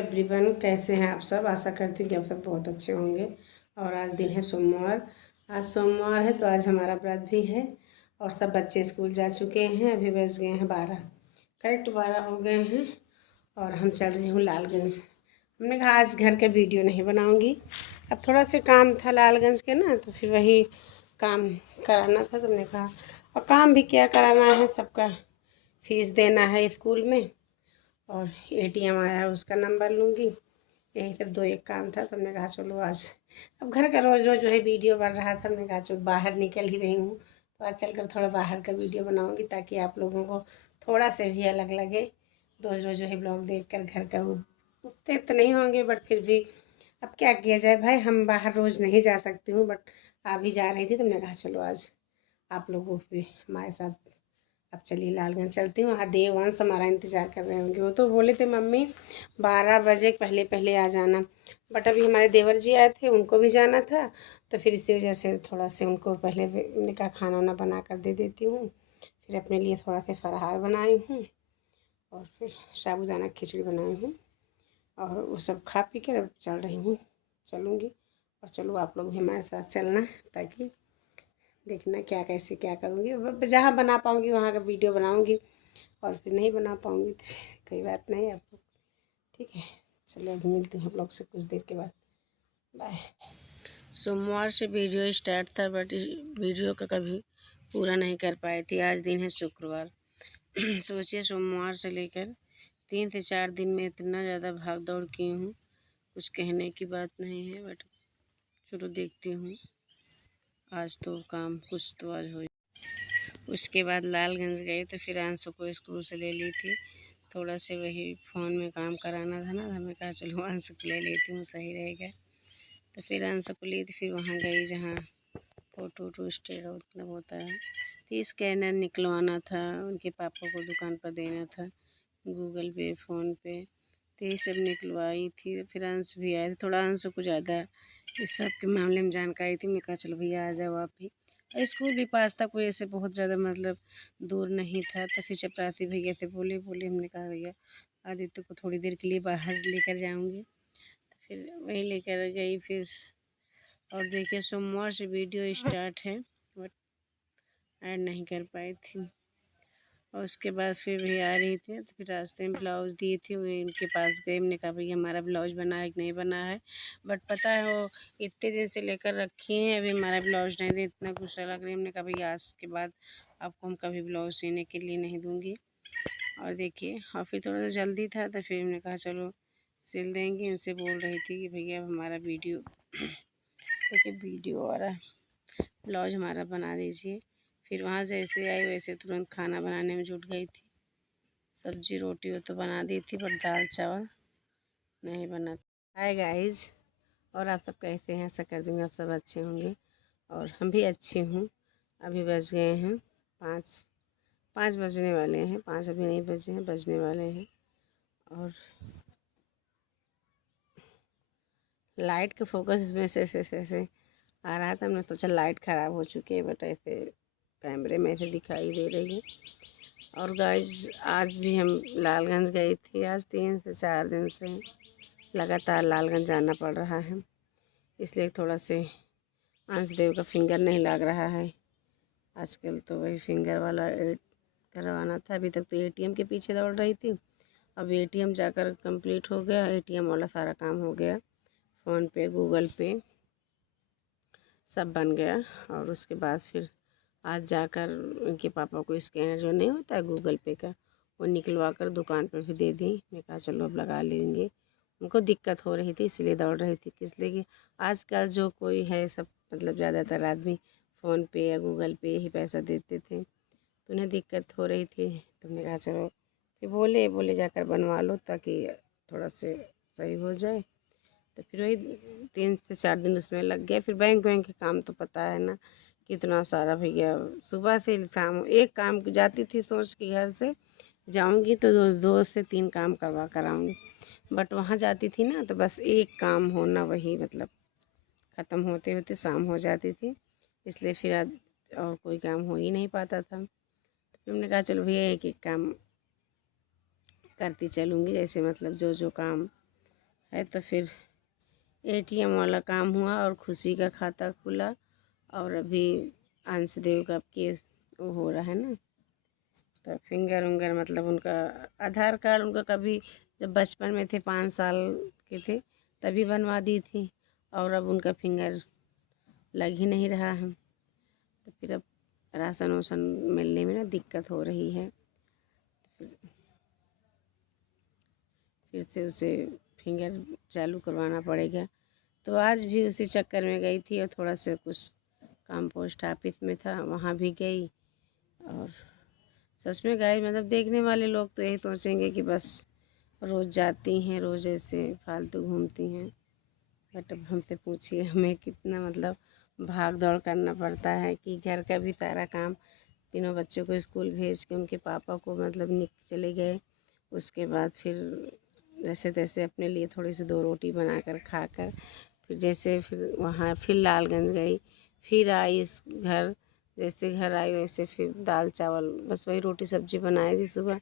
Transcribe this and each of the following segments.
Everyone, कैसे हैं आप सब। आशा करती हूँ कि आप सब बहुत अच्छे होंगे। और आज दिन है सोमवार। आज सोमवार है तो आज हमारा व्रत भी है। और सब बच्चे स्कूल जा चुके हैं। अभी बज गए हैं 12, करेक्ट 12 हो गए हैं। और हम चल रही हूँ लालगंज। हमने कहा आज घर का वीडियो नहीं बनाऊँगी। अब थोड़ा सा काम था लालगंज के ना, तो फिर वही काम कराना था। तो हमने कहा, और काम भी क्या कराना है, सबका फीस देना है स्कूल में, और एटीएम आया है उसका नंबर लूँगी। यही सब दो एक काम था। तो हमने कहा चलो आज, अब घर का रोज़ रोज़ जो है वीडियो बन रहा था। हमने कहा चलो बाहर निकल ही रही हूँ तो आज चल कर थोड़ा बाहर का वीडियो बनाऊँगी, ताकि आप लोगों को थोड़ा से भी अलग लगे। रोज़ रोज़ जो है ब्लॉग देख कर घर का उतने तो नहीं होंगे, बट फिर भी अब क्या किया जाए भाई, हम बाहर रोज़ नहीं जा सकती हूँ, बट अभी जा रही थी। तो हमने कहा चलो आज आप लोगों को भी हमारे साथ। अब चलिए लालगंज चलती हूँ। वहाँ देववंश हमारा इंतज़ार कर रहे होंगे। वो तो बोले थे मम्मी 12 बजे पहले पहले आ जाना, बट अभी हमारे देवर जी आए थे, उनको भी जाना था। तो फिर इसी वजह से थोड़ा से उनको पहले मैंने कहा खाना वाना बना कर दे देती हूँ। फिर अपने लिए थोड़ा सा फलाहार बनाई हूँ, और फिर साबूदाना खिचड़ी बनाई हूँ। और वो सब खा पी कर अब चल रही हूँ, चलूँगी। और चलो आप लोग भी हमारे साथ चलना, ताकि देखना क्या कैसे क्या करूँगी। जहाँ बना पाऊँगी वहाँ का वीडियो बनाऊँगी, और फिर नहीं बना पाऊँगी तो कोई बात नहीं। आप लोग ठीक है, चलो अभी मिलती हूँ आप लोग से कुछ देर के बाद। बाय। सोमवार से वीडियो स्टार्ट था, बट इस वीडियो का कभी पूरा नहीं कर पाई थी। आज दिन है शुक्रवार। सोचिए, सोमवार से लेकर 3 से 4 दिन में इतना ज़्यादा भाग दौड़ की हूँ, कुछ कहने की बात नहीं है। बट चलो देखती हूँ, आज तो काम कुछ तो आज हो। उसके बाद लालगंज गए तो फिर अंशु को स्कूल से ले ली थी। थोड़ा से वही फ़ोन में काम कराना था ना, तो हमें कहा चलो अंशु को ले लेती हूँ, सही रहेगा। तो फिर अंशु को ली थी। फिर वहाँ गई जहाँ फ़ोटो वोटो स्टेट मतलब होता है, तो स्कैनर निकलवाना था, उनके पापा को दुकान पर देना था, गूगल पे फ़ोन पे, तो ये सब निकलवाई थी। फिर अंशु भी आए थे। थोड़ा अंशु को ज़्यादा इस सब के मामले में जानकारी थी। मैं कहा चलो भैया आ जाओ आप भी। स्कूल भी पास था, कोई ऐसे बहुत ज़्यादा मतलब दूर नहीं था। तो फिर चपरासी भैया से बोले हमने कहा भैया आदित्य को थोड़ी देर के लिए बाहर लेकर जाऊंगी। तो फिर वही लेकर गई। फिर और देखिए सोमवार से वीडियो स्टार्ट है, बट ऐड नहीं कर पाई थी। और उसके बाद फिर भी आ रही थी, तो फिर रास्ते में ब्लाउज़ दी थी, वो इनके पास गई। हमने कहा भैया हमारा ब्लाउज़ बना है कि नहीं बना है। बट पता है वो इतने दिन से लेकर रखी हैं, अभी हमारा ब्लाउज़ नहीं दे, इतना गुस्सा लग रही है। हमने कहा भैया आज के बाद आपको हम कभी ब्लाउज़ सीने के लिए नहीं दूँगी। और देखिए, और फिर थोड़ा सा जल्दी था, तो फिर हमने कहा चलो सिल देंगे। इनसे बोल रही थी कि भैया अब हमारा वीडियो देखिए वीडियो वाला ब्लाउज हमारा बना दीजिए। फिर वहाँ जैसे आई वैसे तुरंत खाना बनाने में जुट गई थी। सब्जी रोटी वो तो बना दी थी, पर दाल चावल नहीं बना। हाय गाइज, और आप सब कैसे हैं। आशा कर दूँगी आप सब अच्छे होंगे, और हम भी अच्छे हूँ। अभी बज गए हैं 5 बजने वाले हैं। 5 अभी नहीं बजे हैं, बजने वाले हैं। और लाइट का फोकस इसमें ऐसे आ रहा था। हमने सोचा लाइट ख़राब हो चुकी है, बट ऐसे कैमरे में ऐसे दिखाई दे रही है। और गाइज आज भी हम लालगंज गई थी। आज 3 से 4 दिन से लगातार लालगंज जाना पड़ रहा है, इसलिए थोड़ा से अंशदेव का फिंगर नहीं लग रहा है आजकल। तो वही फिंगर वाला ऐड करवाना था। अभी तक तो एटीएम के पीछे दौड़ रही थी। अब एटीएम जाकर कंप्लीट हो गया, एटीएम वाला सारा काम हो गया। फ़ोन पे गूगल पे सब बन गया। और उसके बाद फिर आज जाकर उनके पापा को स्कैनर जो नहीं होता है गूगल पे का, वो निकलवा कर दुकान पर भी दे दी। मैं कहा चलो अब लगा लेंगे। उनको दिक्कत हो रही थी इसलिए दौड़ रही थी। इसलिए कि आजकल जो कोई है सब मतलब ज़्यादातर आदमी फ़ोन पे या गूगल पे ही पैसा देते थे, तो उन्हें दिक्कत हो रही थी। तो हमने कहा चलो, फिर बोले जाकर बनवा लो ताकि थोड़ा से सही हो जाए। तो फिर वही 3 से 4 दिन उसमें लग गया। फिर बैंक का काम तो पता है ना कितना सारा भैया। सुबह से शाम एक काम जाती थी सोच के घर से जाऊंगी तो 2 से 3 काम करवा कर आऊँगी, बट वहाँ जाती थी ना तो बस एक काम होना वही मतलब ख़त्म होते होते शाम हो जाती थी। इसलिए फिर आज और कोई काम हो ही नहीं पाता था। तो फिर हमने कहा चलो भैया एक एक काम करती चलूँगी, जैसे मतलब जो काम है। तो फिर ATM वाला काम हुआ और खुशी का खाता खुला, और अभी अंशदेव का केस वो हो रहा है ना। तो फिंगर उंगर मतलब उनका आधार कार्ड उनका कभी जब बचपन में थे 5 साल के थे तभी बनवा दी थी, और अब उनका फिंगर लग ही नहीं रहा है। तो फिर अब राशन वासन मिलने में ना दिक्कत हो रही है। तो फिर से उसे फिंगर चालू करवाना पड़ेगा। तो आज भी उसी चक्कर में गई थी, और थोड़ा सा कुछ काम पोस्ट ऑफिस में था, वहाँ भी गई। और सच में गए मतलब देखने वाले लोग तो यही सोचेंगे कि बस रोज़ जाती हैं, रोज़ ऐसे फालतू घूमती हैं। बट अब हमसे पूछिए हमें कितना मतलब भाग दौड़ करना पड़ता है कि घर का भी सारा काम, तीनों बच्चों को स्कूल भेज के उनके पापा को मतलब चले गए। उसके बाद फिर जैसे तैसे अपने लिए थोड़ी सी 2 रोटी बनाकर खाकर फिर जैसे फिर वहाँ फिर लालगंज गई, फिर आई इस घर। जैसे घर आई वैसे फिर दाल चावल बस वही रोटी सब्जी बनाई थी सुबह।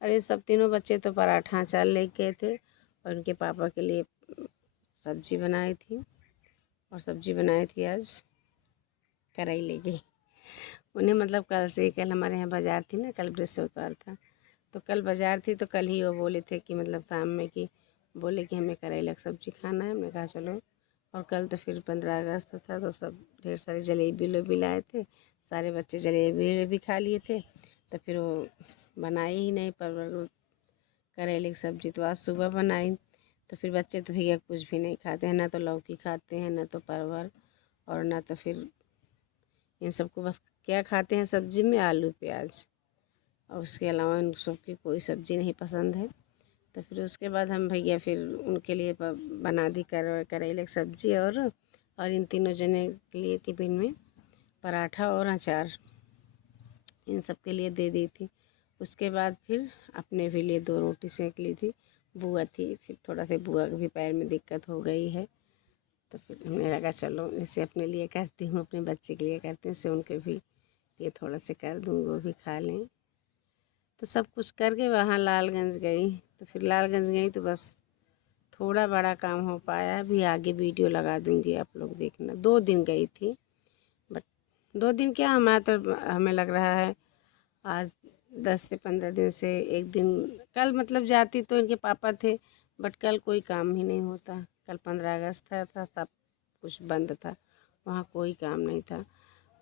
अरे सब तीनों बच्चे तो पराठा चाल ले गए थे, और उनके पापा के लिए सब्जी बनाई थी। और सब्जी बनाई थी आज करेले की। उन्हें मतलब कल हमारे यहाँ बाज़ार थी ना, कल बृहस्पतिवार था, तो कल बाज़ार थी। तो कल ही वो बोले थे कि मतलब शाम में कि बोले कि हमें करेला की सब्ज़ी खाना है। हमने कहा चलो। और कल तो फिर 15 अगस्त था, तो सब ढेर सारी जलेबी लोबी लाए थे, सारे बच्चे जलेबी भी खा लिए थे। तो फिर वो बनाई ही नहीं परवल करेले की सब्ज़ी, तो आज सुबह बनाई। तो फिर बच्चे तो भैया कुछ भी नहीं खाते हैं, ना तो लौकी खाते हैं, ना तो परवल, और ना तो फिर इन सबको बस क्या खाते हैं सब्ज़ी में आलू प्याज, और उसके अलावा इन सबकी कोई सब्ज़ी नहीं पसंद है। तो फिर उसके बाद हम भैया फिर उनके लिए बना दी करेले की सब्ज़ी, और इन तीनों जने के लिए टिफ़िन में पराठा और अचार इन सब के लिए दे दी थी। उसके बाद फिर अपने भी लिए 2 रोटी सेक ली थी। बुआ थी, फिर थोड़ा सा बुआ के भी पैर में दिक्कत हो गई है, तो फिर हमें लगा चलो इसे अपने लिए करती हूँ, अपने बच्चे के लिए करती हूँ, इससे उनके भी लिए थोड़ा सा कर दूँ, वो भी खा लें। तो सब कुछ करके वहाँ लालगंज गई। तो फिर लालगंज गई तो बस थोड़ा बड़ा काम हो पाया। भी आगे वीडियो लगा दूँगी, आप लोग देखना। 2 दिन गई थी, बट 2 दिन क्या हमें लग रहा है आज 10 से 15 दिन से 1 दिन। कल मतलब जाती तो इनके पापा थे, बट कल कोई काम ही नहीं होता। कल 15 अगस्त था, सब कुछ बंद था, वहाँ कोई काम नहीं था।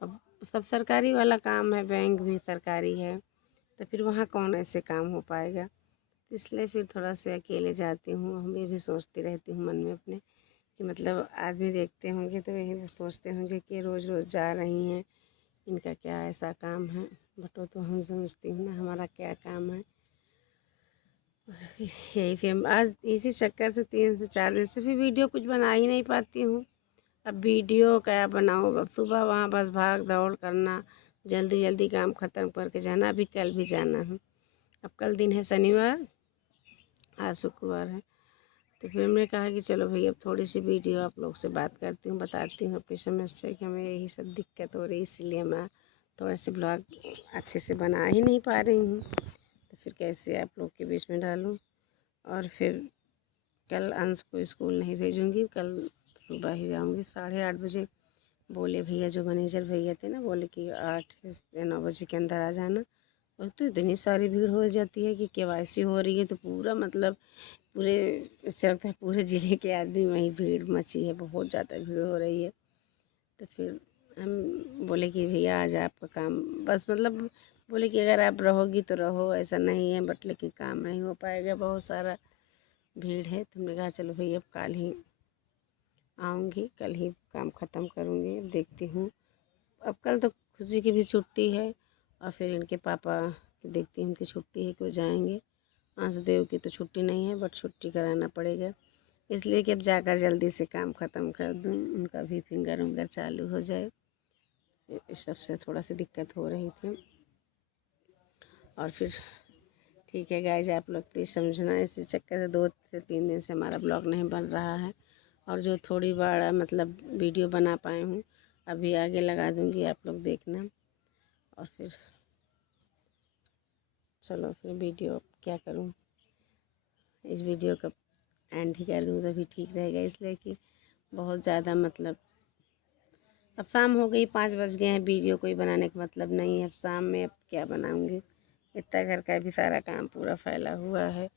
अब सब सरकारी वाला काम है, बैंक भी सरकारी है, तो फिर वहाँ कौन ऐसे काम हो पाएगा। इसलिए फिर थोड़ा से अकेले जाती हूँ। हम ये भी सोचती रहती हूँ मन में अपने कि मतलब आदमी देखते होंगे तो यही सोचते होंगे कि रोज़ रोज़ जा रही हैं, इनका क्या ऐसा काम है। बट वो तो हम समझती हूँ ना हमारा क्या काम है। यही फिर हम आज इसी चक्कर से 3 से 4 दिन से फिर वीडियो कुछ बना ही नहीं पाती हूँ। अब वीडियो क्या बनाऊँ, अब सुबह वहाँ बस भाग दौड़ करना, जल्दी जल्दी काम ख़त्म करके जाना। अभी कल भी जाना है। अब कल दिन है शनिवार, आज शुक्रवार है। तो फिर हमने कहा कि चलो भैया अब थोड़ी सी वीडियो आप लोग से बात करती हूँ, बताती हूँ अपनी समस्या कि हमें यही सब दिक्कत हो रही है, इसलिए मैं थोड़ा सी ब्लॉग अच्छे से बना ही नहीं पा रही हूँ। तो फिर कैसे आप लोग के बीच में डालूँ। और फिर कल अंश को स्कूल नहीं भेजूँगी, कल सुबह ही जाऊँगी 8:30 बजे। बोले भैया जो मैनेजर भैया थे ना, बोले कि 8 या 9 बजे के अंदर आ जाना। और तो इतनी सारी भीड़ हो जाती है कि KYC हो रही है, तो पूरा मतलब पूरे इससे लगता है पूरे ज़िले के आदमी वहीं भीड़ मची है, बहुत ज़्यादा भीड़ हो रही है। तो फिर हम बोले कि भैया आज आपका काम बस मतलब बोले कि अगर आप रहोगी तो रहो, ऐसा नहीं है, बट लेकिन काम नहीं हो पाएगा, बहुत सारा भीड़ है। तो हमने कहा चलो भैया अब कल ही आऊँगी, कल ही काम ख़त्म करूँगी। अब देखती हूँ, अब कल तो खुशी की भी छुट्टी है, और फिर इनके पापा की देखती हूँ उनकी छुट्टी है कि वो जाएंगे। अंशदेव की तो छुट्टी नहीं है, बट छुट्टी कराना पड़ेगा, इसलिए कि अब जाकर जल्दी से काम ख़त्म कर दूँ, उनका भी फिंगर उंगर चालू हो जाए। इस सबसे थोड़ा सी दिक्कत हो रही थी। और फिर ठीक है गाइज, आप लोग प्लीज़ समझना, इसी चक्कर से 2 से 3 दिन से हमारा ब्लॉग नहीं बन रहा है। और जो थोड़ी बड़ा मतलब वीडियो बना पाए हूँ अभी आगे लगा दूँगी, आप लोग देखना। और फिर चलो फिर वीडियो क्या करूँ, इस वीडियो का एंड ही कर दूँ तो भी ठीक रहेगा, इसलिए कि बहुत ज़्यादा मतलब अब शाम हो गई, 5 बज गए हैं। वीडियो कोई बनाने का मतलब नहीं है अब शाम में, अब क्या बनाऊँगी। इतना घर का भी सारा काम पूरा फैला हुआ है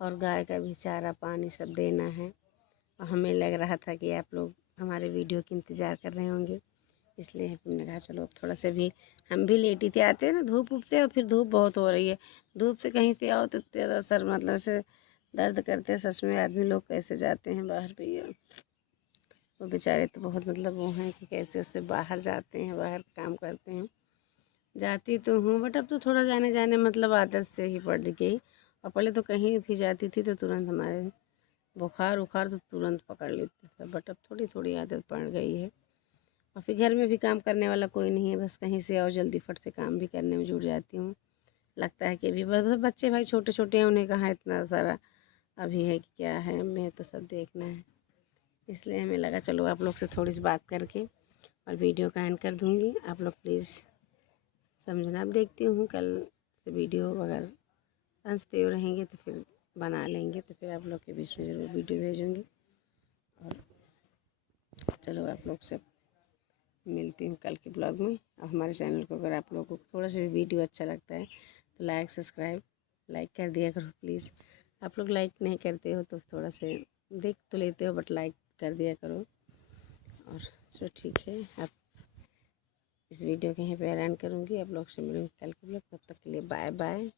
और गाय का भी चारा पानी सब देना है। और हमें लग रहा था कि आप लोग हमारे वीडियो की इंतज़ार कर रहे होंगे, इसलिए हमने कहा चलो अब थोड़ा सा भी हम भी लेटी थे। आते हैं ना धूप उप से और फिर धूप बहुत हो रही है, धूप से कहीं से आओ तो ज़्यादा सर मतलब से दर्द करते हैं। सच में आदमी लोग कैसे जाते हैं बाहर भैया, वो बेचारे तो बहुत मतलब वो हैं कि कैसे उससे बाहर जाते हैं, बाहर काम करते हैं। जाती तो हूँ बट अब तो थोड़ा जाने जाने मतलब आदत से ही पड़ गई। और पहले तो कहीं भी जाती थी तो तुरंत हमारे बुखार उखार तो तुरंत पकड़ लेते थे, बट अब थोड़ी थोड़ी आदत पड़ गई है। और फिर घर में भी काम करने वाला कोई नहीं है, बस कहीं से आओ जल्दी फट से काम भी करने में जुट जाती हूँ। लगता है कि अभी बस बच्चे भाई छोटे छोटे हैं, उन्हें कहाँ इतना सारा अभी है कि क्या है, हमें तो सब देखना है। इसलिए हमें लगा चलो आप लोग से थोड़ी सी बात करके और वीडियो का एंड कर दूँगी। आप लोग प्लीज़ समझना। अब देखती हूँ कल से वीडियो अगर हंसते हो रहेंगे तो फिर बना लेंगे, तो फिर आप लोग के बीच में ज़रूर वीडियो भेजूँगी। और चलो आप लोग से मिलती हूँ कल के ब्लॉग में। और हमारे चैनल को अगर आप लोगों को थोड़ा सा भी वीडियो अच्छा लगता है तो लाइक सब्सक्राइब लाइक कर दिया करो प्लीज़। आप लोग लाइक नहीं करते हो तो थोड़ा से देख तो लेते हो बट लाइक कर दिया करो। और चलो ठीक है, आप इस वीडियो के यहीं पे एंड करूँगी। आप लोग से मिलूँगी कल के ब्लॉग, तब तक के लिए बाय बाय।